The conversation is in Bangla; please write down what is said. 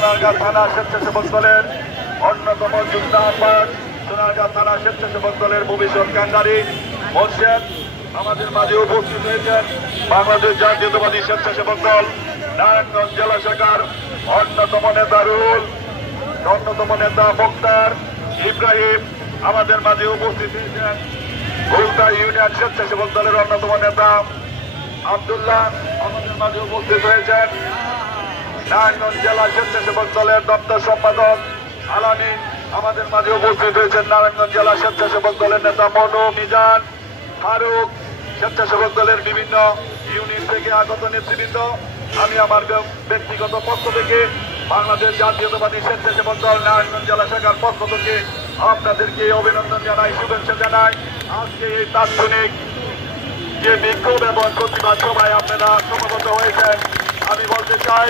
সোনারগাঁ থানা স্বেচ্ছাসেবক দলের অন্যতম যুগ্ম আহ্বায়ক, সোনারগাঁ থানা স্বেচ্ছাসেবক দলের ভবিষ্যৎ কান্ডারি মোর্শেদ আমাদের মাঝে উপস্থিত হয়েছেন। বাংলাদেশ জাতীয়তাবাদী স্বেচ্ছাসেবক দল নারায়ণগঞ্জ জেলা শাখার অন্যতম নেতা রুহুল, অন্যতম নেতা মুক্তার ইব্রাহিম আমাদের মাঝে উপস্থিত হয়েছেন। গুলতা ইউনিয়ন স্বেচ্ছাসেবক দলের অন্যতম নেতা আব্দুল্লাহ আমাদের মাঝে উপস্থিত হয়েছেন। নারায়ণগঞ্জ জেলা স্বেচ্ছাসেবক দলের দপ্তর সম্পাদক আলানি আমাদের মাঝে উপস্থিত হয়েছেন। নারায়ণগঞ্জ জেলা স্বেচ্ছাসেবক দলের নেতা মনু, মিজান, ফারুক, স্বেচ্ছাসেবক দলের বিভিন্ন ইউনিট থেকে আগত নেতৃবৃন্দ, আমি আমার ব্যক্তিগত পক্ষ থেকে বাংলাদেশ জাতীয়তাবাদী স্বেচ্ছাসেবক দল নারায়ণগঞ্জ জেলা শাখার পক্ষ থেকে আপনাদেরকে অভিনন্দন জানাই, শুভেচ্ছা জানাই। আজকে এই তাৎক্ষণিক যে বিক্ষোভ এবং প্রতিবাদ সভায় আপনারা সমবেত হয়েছেন, আমি বলতে চাই